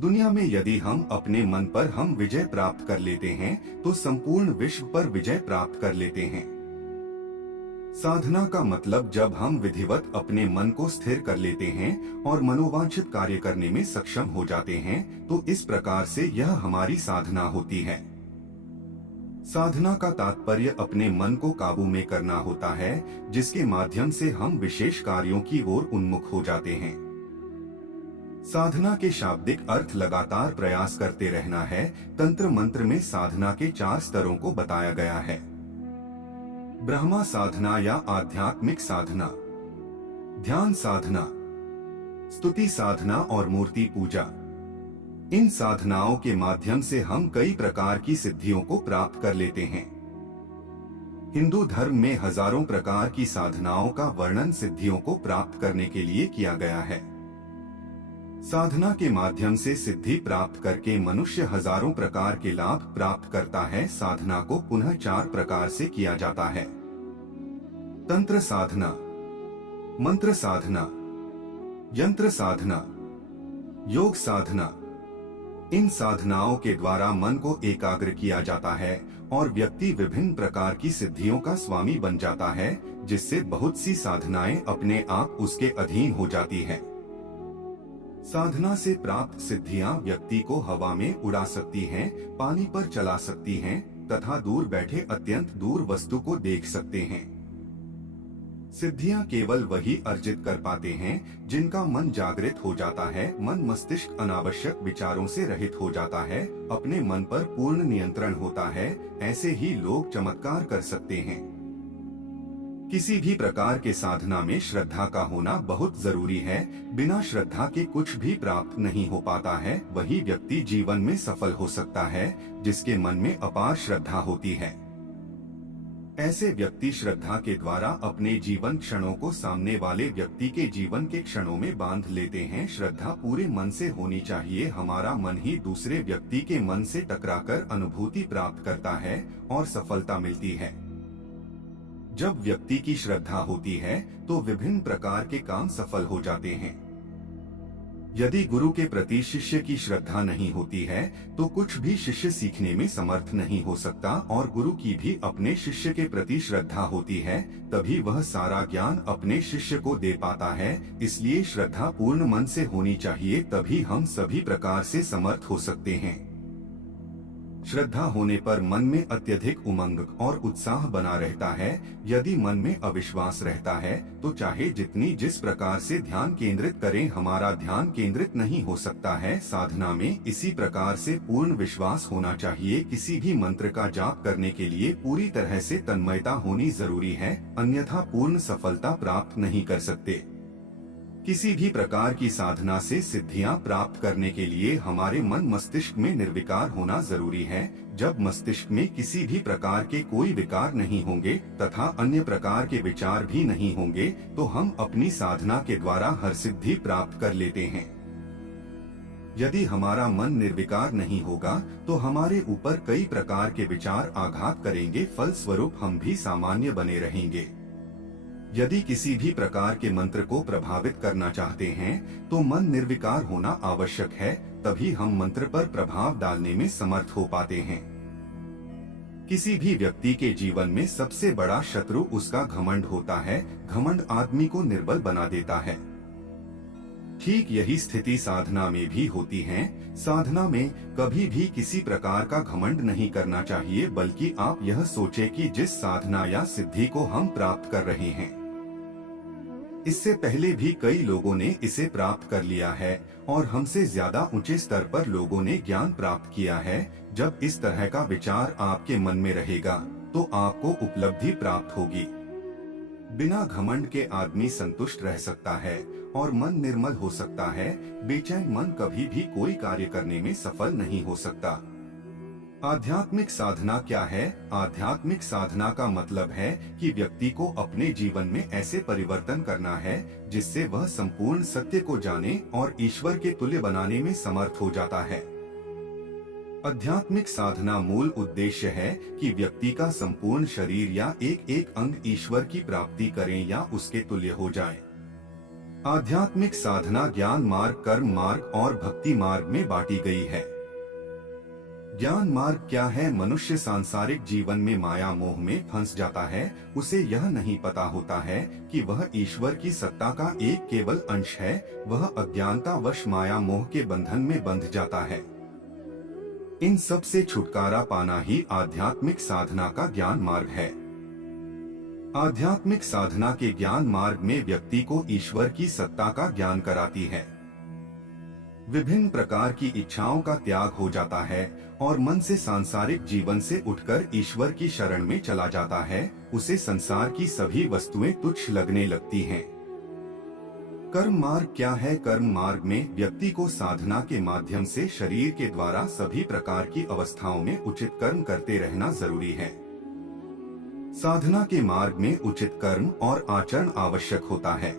दुनिया में यदि हम अपने मन पर हम विजय प्राप्त कर लेते हैं तो संपूर्ण विश्व पर विजय प्राप्त कर लेते हैं। साधना का मतलब जब हम विधिवत अपने मन को स्थिर कर लेते हैं और मनोवांछित कार्य करने में सक्षम हो जाते हैं, तो इस प्रकार से यह हमारी साधना होती है। साधना का तात्पर्य अपने मन को काबू में करना होता है, जिसके माध्यम से हम विशेष कार्यों की ओर उन्मुख हो जाते हैं। साधना के शाब्दिक अर्थ लगातार प्रयास करते रहना है। तंत्र मंत्र में साधना के 4 स्तरों को बताया गया है। ब्रह्मा साधना या आध्यात्मिक साधना, ध्यान साधना, स्तुति साधना और मूर्ति पूजा। इन साधनाओं के माध्यम से हम कई प्रकार की सिद्धियों को प्राप्त कर लेते हैं। हिंदू धर्म में हजारों प्रकार की साधनाओं का वर्णन सिद्धियों को प्राप्त करने के लिए किया गया है। साधना के माध्यम से सिद्धि प्राप्त करके मनुष्य हजारों प्रकार के लाभ प्राप्त करता है। साधना को पुनः 4 प्रकार से किया जाता है। तंत्र साधना, मंत्र साधना, यंत्र साधना, योग साधना। इन साधनाओं के द्वारा मन को एकाग्र किया जाता है और व्यक्ति विभिन्न प्रकार की सिद्धियों का स्वामी बन जाता है, जिससे बहुत सी साधनाएं अपने आप उसके अधीन हो जाती हैं। साधना से प्राप्त सिद्धियां व्यक्ति को हवा में उड़ा सकती हैं, पानी पर चला सकती हैं तथा दूर बैठे अत्यंत दूर वस्तु को देख सकते हैं। सिद्धियां केवल वही अर्जित कर पाते हैं जिनका मन जागृत हो जाता है। मन मस्तिष्क अनावश्यक विचारों से रहित हो जाता है, अपने मन पर पूर्ण नियंत्रण होता है। ऐसे ही लोग चमत्कार कर सकते हैं। किसी भी प्रकार के साधना में श्रद्धा का होना बहुत जरूरी है। बिना श्रद्धा के कुछ भी प्राप्त नहीं हो पाता है। वही व्यक्ति जीवन में सफल हो सकता है जिसके मन में अपार श्रद्धा होती है। ऐसे व्यक्ति श्रद्धा के द्वारा अपने जीवन क्षणों को सामने वाले व्यक्ति के जीवन के क्षणों में बांध लेते हैं। श्रद्धा पूरे मन से होनी चाहिए। हमारा मन ही दूसरे व्यक्ति के मन से टकराकर अनुभूति प्राप्त करता है और सफलता मिलती है। जब व्यक्ति की श्रद्धा होती है तो विभिन्न प्रकार के काम सफल हो जाते हैं। यदि गुरु के प्रति शिष्य की श्रद्धा नहीं होती है तो कुछ भी शिष्य सीखने में समर्थ नहीं हो सकता, और गुरु की भी अपने शिष्य के प्रति श्रद्धा होती है तभी वह सारा ज्ञान अपने शिष्य को दे पाता है। इसलिए श्रद्धा पूर्ण मन से होनी चाहिए, तभी हम सभी प्रकार से समर्थ हो सकते हैं। श्रद्धा होने पर मन में अत्यधिक उमंग और उत्साह बना रहता है। यदि मन में अविश्वास रहता है तो चाहे जितनी जिस प्रकार से ध्यान केंद्रित करें, हमारा ध्यान केंद्रित नहीं हो सकता है। साधना में इसी प्रकार से पूर्ण विश्वास होना चाहिए। किसी भी मंत्र का जाप करने के लिए पूरी तरह से तन्मयता होनी जरूरी है, अन्यथा पूर्ण सफलता प्राप्त नहीं कर सकते। किसी भी प्रकार की साधना से सिद्धियां प्राप्त करने के लिए हमारे मन मस्तिष्क में निर्विकार होना जरूरी है। जब मस्तिष्क में किसी भी प्रकार के कोई विकार नहीं होंगे तथा अन्य प्रकार के विचार भी नहीं होंगे तो हम अपनी साधना के द्वारा हर सिद्धि प्राप्त कर लेते हैं। यदि हमारा मन निर्विकार नहीं होगा तो हमारे ऊपर कई प्रकार के विचार आघात करेंगे, फलस्वरूप हम भी सामान्य बने रहेंगे। यदि किसी भी प्रकार के मंत्र को प्रभावित करना चाहते हैं तो मन निर्विकार होना आवश्यक है, तभी हम मंत्र पर प्रभाव डालने में समर्थ हो पाते हैं। किसी भी व्यक्ति के जीवन में सबसे बड़ा शत्रु उसका घमंड होता है। घमंड आदमी को निर्बल बना देता है। ठीक यही स्थिति साधना में भी होती है। साधना में कभी भी किसी प्रकार का घमंड नहीं करना चाहिए, बल्कि आप यह सोचें कि जिस साधना या सिद्धि को हम प्राप्त कर रहे हैं, इससे पहले भी कई लोगों ने इसे प्राप्त कर लिया है और हमसे ज्यादा ऊंचे स्तर पर लोगों ने ज्ञान प्राप्त किया है। जब इस तरह का विचार आपके मन में रहेगा तो आपको उपलब्धि प्राप्त होगी। बिना घमंड के आदमी संतुष्ट रह सकता है और मन निर्मल हो सकता है। बेचैन मन कभी भी कोई कार्य करने में सफल नहीं हो सकता। आध्यात्मिक साधना क्या है? आध्यात्मिक साधना का मतलब है कि व्यक्ति को अपने जीवन में ऐसे परिवर्तन करना है जिससे वह संपूर्ण सत्य को जाने और ईश्वर के तुल्य बनाने में समर्थ हो जाता है। आध्यात्मिक साधना मूल उद्देश्य है कि व्यक्ति का संपूर्ण शरीर या एक एक अंग ईश्वर की प्राप्ति करें या उसके तुल्य हो जाए। आध्यात्मिक साधना ज्ञान मार्ग, कर्म मार्ग और भक्ति मार्ग में बांटी गई है। ज्ञान मार्ग क्या है? मनुष्य सांसारिक जीवन में माया मोह में फंस जाता है। उसे यह नहीं पता होता है कि वह ईश्वर की सत्ता का एक केवल अंश है। वह अज्ञानतावश माया मोह के बंधन में बंध जाता है। इन सब से छुटकारा पाना ही आध्यात्मिक साधना का ज्ञान मार्ग है। आध्यात्मिक साधना के ज्ञान मार्ग में व्यक्ति को ईश्वर की सत्ता का ज्ञान कराती है। विभिन्न प्रकार की इच्छाओं का त्याग हो जाता है और मन से सांसारिक जीवन से उठकर ईश्वर की शरण में चला जाता है। उसे संसार की सभी वस्तुएं तुच्छ लगने लगती हैं। कर्म मार्ग क्या है? कर्म मार्ग में व्यक्ति को साधना के माध्यम से शरीर के द्वारा सभी प्रकार की अवस्थाओं में उचित कर्म करते रहना जरूरी है। साधना के मार्ग में उचित कर्म और आचरण आवश्यक होता है।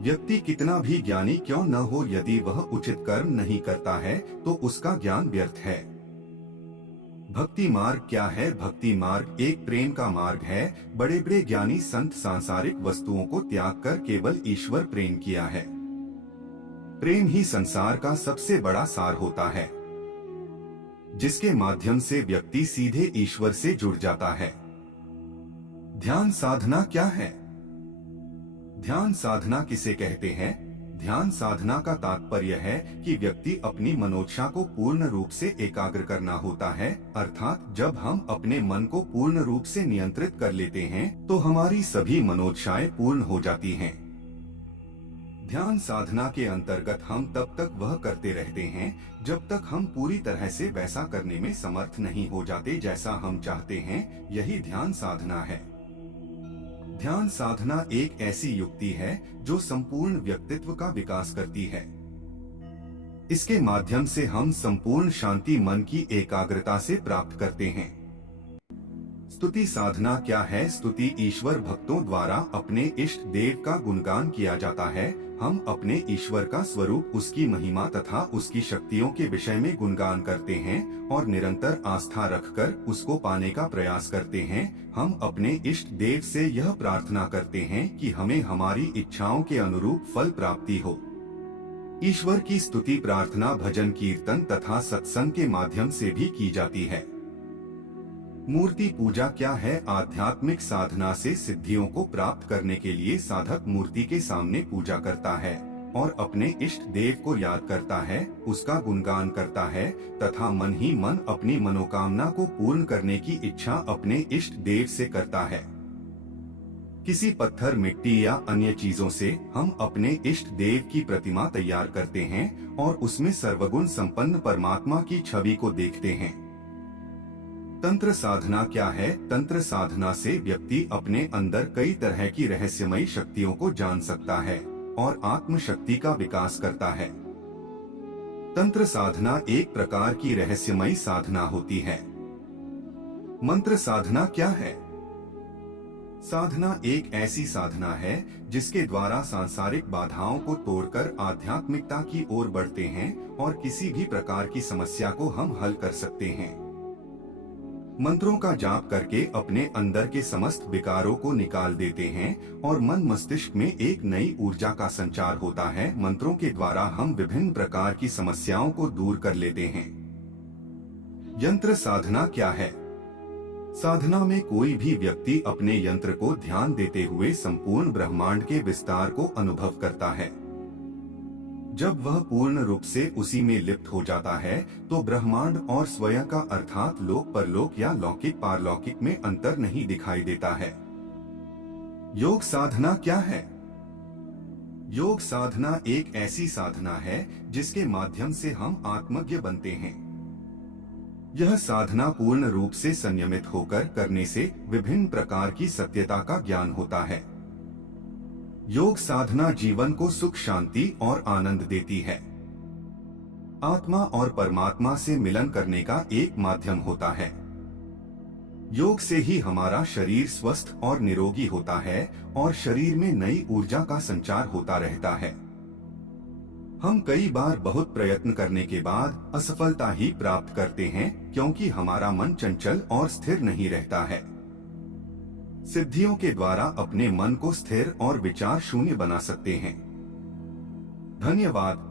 व्यक्ति कितना भी ज्ञानी क्यों न हो, यदि वह उचित कर्म नहीं करता है तो उसका ज्ञान व्यर्थ है। भक्ति मार्ग क्या है? भक्ति मार्ग एक प्रेम का मार्ग है। बड़े बड़े ज्ञानी संत सांसारिक वस्तुओं को त्याग कर केवल ईश्वर प्रेम किया है। प्रेम ही संसार का सबसे बड़ा सार होता है, जिसके माध्यम से व्यक्ति सीधे ईश्वर से जुड़ जाता है। ध्यान साधना क्या है? ध्यान साधना किसे कहते हैं? ध्यान साधना का तात्पर्य है कि व्यक्ति अपनी मनोच्छा को पूर्ण रूप से एकाग्र करना होता है। अर्थात जब हम अपने मन को पूर्ण रूप से नियंत्रित कर लेते हैं तो हमारी सभी मनोच्छाएं पूर्ण हो जाती हैं। ध्यान साधना के अंतर्गत हम तब तक वह करते रहते हैं जब तक हम पूरी तरह से वैसा करने में समर्थ नहीं हो जाते जैसा हम चाहते हैं। यही ध्यान साधना है। ध्यान साधना एक ऐसी युक्ति है जो संपूर्ण व्यक्तित्व का विकास करती है। इसके माध्यम से हम संपूर्ण शांति मन की एकाग्रता से प्राप्त करते हैं। स्तुति साधना क्या है? स्तुति ईश्वर भक्तों द्वारा अपने इष्ट देव का गुणगान किया जाता है। हम अपने ईश्वर का स्वरूप, उसकी महिमा तथा उसकी शक्तियों के विषय में गुणगान करते हैं और निरंतर आस्था रखकर उसको पाने का प्रयास करते हैं। हम अपने इष्ट देव से यह प्रार्थना करते हैं कि हमें हमारी इच्छाओं के अनुरूप फल प्राप्ति हो। ईश्वर की स्तुति प्रार्थना, भजन, कीर्तन तथा सत्संग के माध्यम से भी की जाती है। मूर्ति पूजा क्या है? आध्यात्मिक साधना से सिद्धियों को प्राप्त करने के लिए साधक मूर्ति के सामने पूजा करता है और अपने इष्ट देव को याद करता है, उसका गुणगान करता है तथा मन ही मन अपनी मनोकामना को पूर्ण करने की इच्छा अपने इष्ट देव से करता है। किसी पत्थर, मिट्टी या अन्य चीजों से हम अपने इष्ट देव की प्रतिमा तैयार करते हैं और उसमें सर्वगुण संपन्न परमात्मा की छवि को देखते हैं। तंत्र साधना क्या है? तंत्र साधना से व्यक्ति अपने अंदर कई तरह की रहस्यमयी शक्तियों को जान सकता है और आत्म शक्ति का विकास करता है। तंत्र साधना एक प्रकार की रहस्यमयी साधना होती है। मंत्र साधना क्या है? साधना एक ऐसी साधना है जिसके द्वारा सांसारिक बाधाओं को तोड़कर आध्यात्मिकता की ओर बढ़ते हैं और किसी भी प्रकार की समस्या को हम हल कर सकते हैं। मंत्रों का जाप करके अपने अंदर के समस्त विकारों को निकाल देते हैं और मन मस्तिष्क में एक नई ऊर्जा का संचार होता है। मंत्रों के द्वारा हम विभिन्न प्रकार की समस्याओं को दूर कर लेते हैं। यंत्र साधना क्या है? साधना में कोई भी व्यक्ति अपने यंत्र को ध्यान देते हुए संपूर्ण ब्रह्मांड के विस्तार को अनुभव करता है। जब वह पूर्ण रूप से उसी में लिप्त हो जाता है तो ब्रह्मांड और स्वयं का अर्थात लोक परलोक या लौकिक पारलौकिक में अंतर नहीं दिखाई देता है। योग साधना क्या है? योग साधना एक ऐसी साधना है जिसके माध्यम से हम आत्मज्ञ बनते हैं। यह साधना पूर्ण रूप से संयमित होकर करने से विभिन्न प्रकार की सत्यता का ज्ञान होता है। योग साधना जीवन को सुख, शांति और आनंद देती है। आत्मा और परमात्मा से मिलन करने का एक माध्यम होता है। योग से ही हमारा शरीर स्वस्थ और निरोगी होता है और शरीर में नई ऊर्जा का संचार होता रहता है। हम कई बार बहुत प्रयत्न करने के बाद असफलता ही प्राप्त करते हैं क्योंकि हमारा मन चंचल और स्थिर नहीं रहता है। सिद्धियों के द्वारा अपने मन को स्थिर और विचार शून्य बना सकते हैं। धन्यवाद।